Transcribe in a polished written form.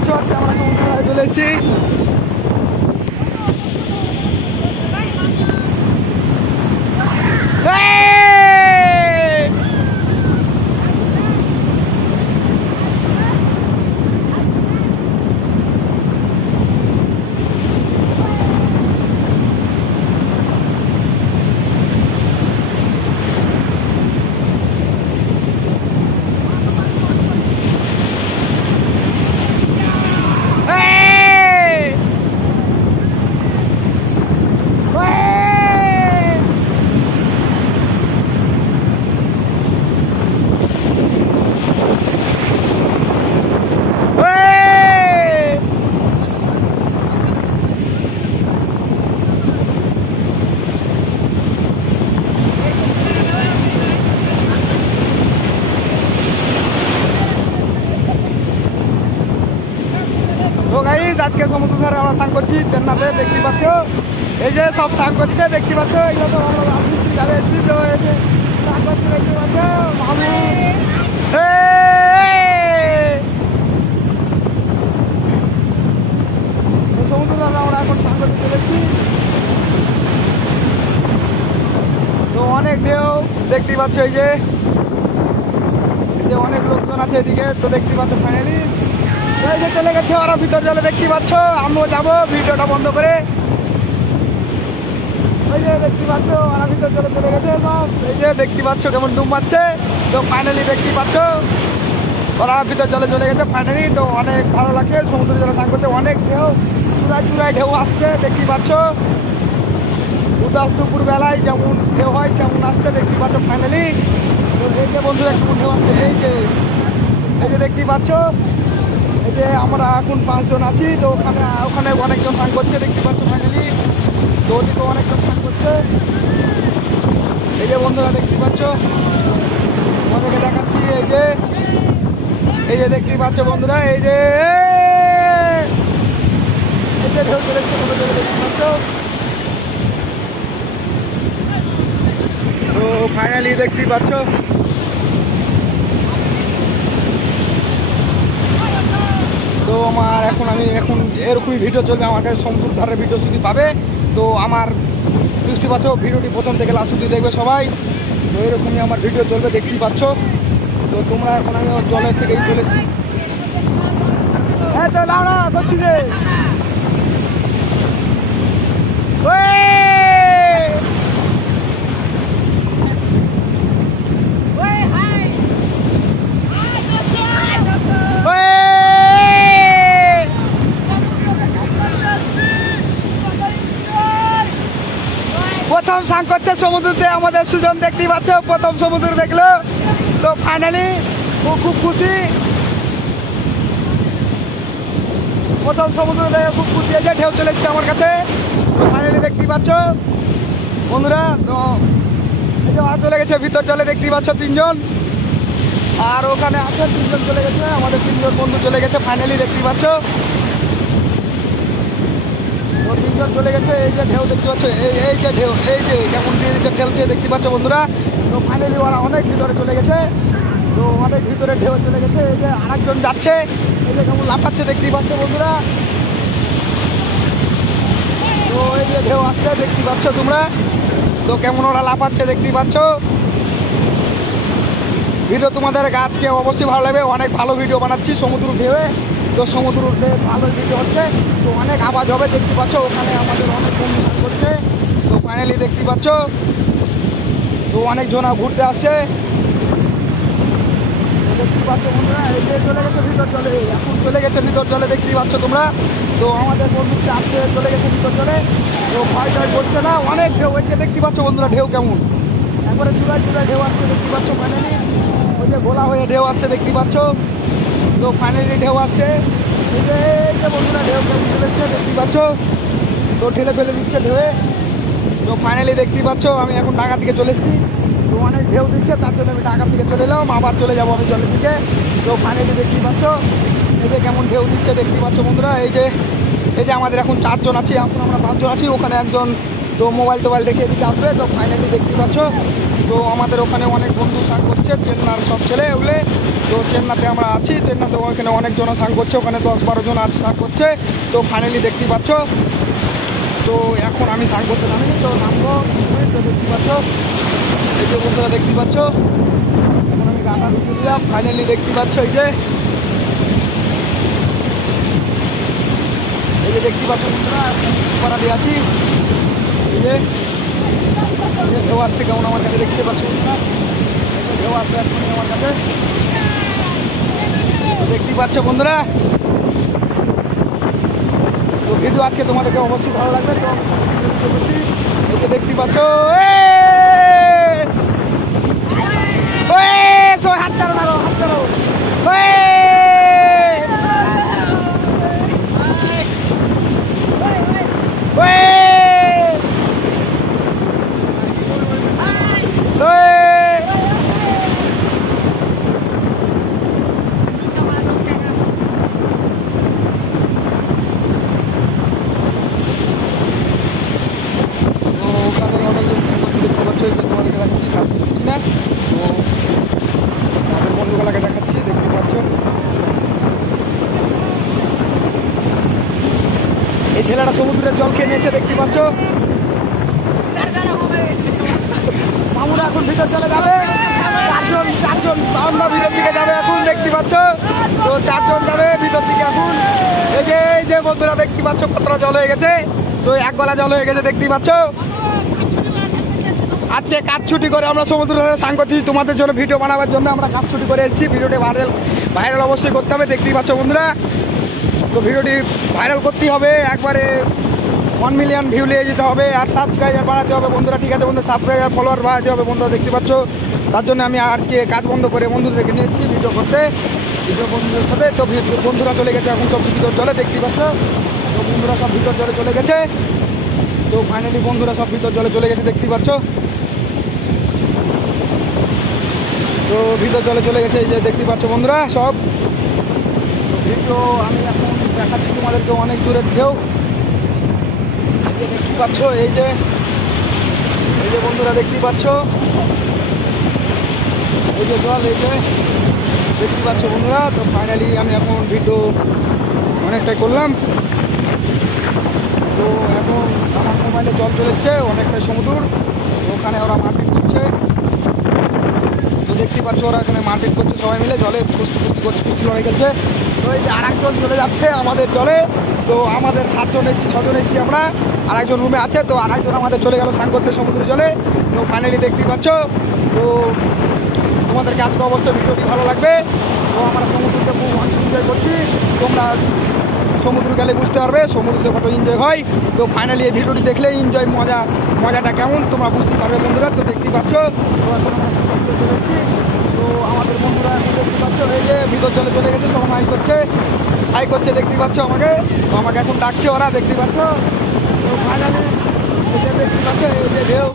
পাচ্ছ আজকে আমরা সমুদ্রে চলে এসেছি। আজকে সমুদ্র ধারে আমরা স্নান করছি চেন্নাতে, দেখতে পাচ্ছ এই যে সব স্নান করছে দেখতে পাচ্ছ। এগুলো তো আমরা রাজনীতি যাবে স্নান করছে দেখতে পাচ্ছ। সমুদ্র ধারে আমরা এখন স্নান করতে চলেছি। তো অনেক ঢেউ দেখতে পাচ্ছ, এই যে অনেক লোকজন আছে এদিকে। তো দেখতে পাচ্ছ ফাইনালি এই যে চলে গেছে ওরা ভিতর জলে, দেখতে পাচ্ছ। আমিও যাবো ভিডিওটা বন্ধ করে। ওই যে দেখতে পাচ্ছ ওরা ভিতর জলে চলে গেছে সব। এই যে দেখতে পাচ্ছ কেমন ডুব মারছে। তো ফাইনালি দেখতে পাচ্ছ ওরা ভিতর জলে চলে গেছে ফাইনালি। তো অনেক ভালো লাগছে সমুদ্র জলে স্নান করতে। অনেক ঢেউ, চূড়ায় চূড়ায় ঢেউ আসছে দেখতে পাচ্ছ। উদাস দুপুর বেলায় যেমন ঢেউ হয় তেমন আসছে দেখতে পাচ্ছ ফাইনালি। তো এই যে বন্ধুরা একটু ঢেউ আসছে, এই যে দেখতে পাচ্ছ। এই যে আমরা এখন 5 জন আছি। তো ওখানে অনেকজন স্নান করছে দেখতে পাচ্ছ ফাইনালি। তো ওদিকে অনেকজন স্নান করছে। এই যে বন্ধুরা দেখতে পাচ্ছ, ওদেরকে দেখাচ্ছি। এই যে দেখতে পাচ্ছ বন্ধুরা, এই যে ঢেউ চলে দেখতে পাচ্ছ। তো ফাইনালি দেখতে পাচ্ছ তো আমার আমি এখন এরকমই ভিডিও চলবে আমার কাছে। সমুদ্র ধারের ভিডিও যদি পাবে তো আমার বুঝতে পারছো, ভিডিওটি প্রথম থেকে লাস্ট অবধি দেখবে সবাই। তো এরকমই আমার ভিডিও চলবে দেখতেই পাচ্ছ। তো তোমরা এখন আমি জলের থেকেই চলেছি। হ্যাঁ তো লাউড়া করছি যে প্রথম স্নান করছে সমুদ্রতে আমাদের সুজন, দেখতেই পাচ্ছ প্রথম সমুদ্র দেখলো। তো ফাইনালি খুব খুশি, প্রথম সমুদ্র দেখে খুব খুশি হয়েছে। ঢেউ চলে এসছে আমার কাছে। তো ফাইনালি দেখতেই পাচ্ছ বন্ধুরা। তো এই যে চলে গেছে ভিতর জলে দেখতেই পাচ্ছ 3 জন। আর ওখানে আছে 3 জন চলে গেছে, আমাদের 3 জন বন্ধু চলে গেছে ফাইনালি দেখতেই পাচ্ছ। তো 3 জন চলে গেছে। এই যে ঢেউ দেখতে পাচ্ছ, এই যে ঢেউ, এই যে কেমন ঢেউছে দেখতে পাচ্ছ বন্ধুরা। তো ফাইনালি ওরা অনেক ভিতরে চলে গেছে। তো অনেক ভিতরে ঢেউ চলে গেছে। এই যে আরেকজন যাচ্ছে, এই যে কেমন লাফাচ্ছে দেখতেই পাচ্ছ বন্ধুরা। তো এই যে ঢেউ আসছে দেখতে পাচ্ছ তোমরা। তো কেমন ওরা লাফাচ্ছে দেখতেই পাচ্ছ। ভিডিও তোমাদের আজকে অবশ্যই ভালো লাগবে। অনেক ভালো ভিডিও বানাচ্ছি সমুদ্র ঢেউয়ে। তো সমুদ্র ঢেউ ভালো ভিডিও হচ্ছে। তো অনেক আওয়াজ হবে দেখতে পাচ্ছ। ওখানে আমাদের অনেক বন্ধু করছে। তো ফাইনালি দেখতে পাচ্ছ। তো অনেকজন ঘুরতে আসছে দেখতে পাচ্ছ বন্ধুরা। এই যে চলে গেছে ভিতর জলে, এখন চলে গেছে ভিতর জলে দেখতেই পাচ্ছ তোমরা। তো আমাদের বন্ধুটা আসছে চলে গেছে ভিতর জলে। তো ভয় টয় করছে না, অনেক ঢেউ হচ্ছে দেখতে পাচ্ছ বন্ধুরা। ঢেউ কেমন একবারে চূড়ায় চূড়ায় ঢেউ আসছে দেখতে পাচ্ছ ফাইনালি। ওই যে গোলা হয়ে ঢেউ আসছে দেখতে পাচ্ছ। তো ফাইনালি ঢেউ আসছে। এই যে বন্ধুরা ঢেউ ফেলেছে দেখতে পাচ্ছ। তো ঠেলে ফেলে দিচ্ছে ঢেউয়ে। তো ফাইনালি দেখতেই পাচ্ছ আমি এখন ঢাকার দিকে চলে এসেছি। তো অনেক ঢেউ দিচ্ছে, তার জন্য আমি ঢাকার দিকে চলে এলাম। আবার চলে যাবো আমি জলের দিকে। তো ফাইনালি দেখতেই পাচ্ছ এই যে কেমন ঢেউ দিচ্ছে দেখতেই পাচ্ছ বন্ধুরা। এই যে আমাদের এখন 4 জন আছি, এখন আমরা 5 জন আছি। ওখানে একজন তো মোবাইল টোবাইল দেখে এদিকে আসবে। তো ফাইনালি দেখতে পাচ্ছ তো আমাদের ওখানে অনেক বন্ধু স্নান করছে, চেন্নার সব ছেলে ওগুলো। তো চেন্নাতে আমরা আছি, চেন্নাতে ওখানে অনেকজন স্নান করছে, ওখানে 10-12 জন আছে স্নান করছে। তো ফাইনালি দেখতে পাচ্ছ তো এখন আমি স্নান করতে নামি, তো নামবো। তো দেখতে পাচ্ছ এই যে বন্ধুরা দেখতে পাচ্ছ এখন আমি গাটা ঢুকে দিলাম। ফাইনালি দেখতে পাচ্ছ এই যে দেখতে পাচ্ছ বন্ধুরা পাড়া দিয়ে আছি। এই যে ঢেউ আসছে কেমন আমার কাছে দেখতে পাচ্ছ বন্ধুরা, ঢেউ আসবে এখন আমার কাছে। দেখতে পাচ্ছ বন্ধুরা তো ভিডিও আজকে তোমাদেরকে অবশ্যই ভালো লাগবে। তো এই যে দেখতে পাচ্ছ হাত চালো না, হাত চালো। তোমাদেরকে দেখাচ্ছি, কাছে দিচ্ছি না। তো আমাদের বন্ধুগুলাকে দেখাচ্ছি, দেখতে পাচ্ছ এই ছেলেটা সমুদ্রের জল খেয়ে নিয়েছে, দেখতে পাচ্ছ। মামুরা এখন ভিতর চলে যাবে, চারজন আমরা ভিতর দিকে যাবে এখন, দেখতে পাচ্ছ। তো 4 জন যাবে ভিতর দিকে এখন। এই যে বন্ধুরা দেখতে পাচ্ছ কতটা জল হয়ে গেছে, তো 1 গলা জল হয়ে গেছে, দেখতে পাচ্ছ। আজকে কাজ ছুটি করে আমরা সমুদ্রে স্নান করছি, তোমাদের জন্য ভিডিও বানাবার জন্য আমরা কাজ ছুটি করে এসেছি। ভিডিওটি ভাইরাল অবশ্যই করতে হবে, দেখতেই পাচ্ছ বন্ধুরা। তো ভিডিওটি ভাইরাল করতেই হবে, একবারে 1 মিলিয়ন ভিউ নিয়ে যেতে হবে, আর সাবস্ক্রাইবার বাড়াতে হবে বন্ধুরা, ঠিক আছে বন্ধু, সাবস্ক্রাইবার ফলোয়ার বাড়াতে হবে বন্ধুরা, দেখতে পাচ্ছ। তার জন্য আমি আর কি কাজ বন্ধ করে বন্ধুদেরকে নিয়ে এসেছি ভিডিও করতে, ভিডিও বন্ধুদের সাথে। তো বন্ধুরা চলে গেছে এখন সব ভিতর জলে, দেখতে পাচ্ছ। তো বন্ধুরা সব ভিতর জলে চলে গেছে। তো ফাইনালি বন্ধুরা সব ভিতর জলে চলে গেছে, দেখতে পাচ্ছ। তো ভিতর জলে চলে গেছে, এই যে দেখতে পাচ্ছ বন্ধুরা সব ভিডিও। আমি এখন দেখাচ্ছি তোমাদেরকে অনেক দূরের ঢেউ, দেখতে পাচ্ছ। এই যে বন্ধুরা দেখতে পাচ্ছ এই যে জল, এই যে দেখতে পাচ্ছ বন্ধুরা। তো ফাইনালি আমি এখন ভিডিও অনেকটাই করলাম। তো এখন আমার মোবাইলে জল চলে এসছে অনেকটাই সমুদ্র, ওখানে ওরা মারপিট করছে। তো দেখতে পাচ্ছ ওরা এখানে মারপিট করছে সবাই মিলে, জলে কুস্তি করছে, কুস্তি লড়াই করছে। তো এই যে আরেকজন চলে যাচ্ছে আমাদের জলে। তো আমাদের 7 জন এসেছি, 6 জন এসেছি আমরা, আরেকজন রুমে আছে। তো আরেকজন আমাদের চলে গেল স্নান করতে সমুদ্রের জলে। তো ফাইনালি দেখতেই পাচ্ছ। তো তোমাদেরকে আজকে অবশ্যই ভিডিওটি ভালো লাগবে। তো আমরা সমুদ্রতে খুব অনেক এনজয় করছি, তোমরা সমুদ্র গেলে বুঝতে পারবে সমুদ্রে কত এনজয় হয়। তো ফাইনালি এই ভিডিওটি দেখলে এনজয় মজাটা কেমন তোমরা বুঝতে পারবে বন্ধুরা। তো দেখতেই পাচ্ছ। তো এখন আমরা তো আমাদের বন্ধুরা এখন দেখতে পাচ্ছ এই যে ভিতর চলে গেছে, সব হাই করছে দেখতেই পাচ্ছ আমাকে। তো আমাকে এখন ডাকছে ওরা, দেখতেই পাচ্ছ। তো ফাইনালি দেখতে পাচ্ছ এই যে ঢেউ।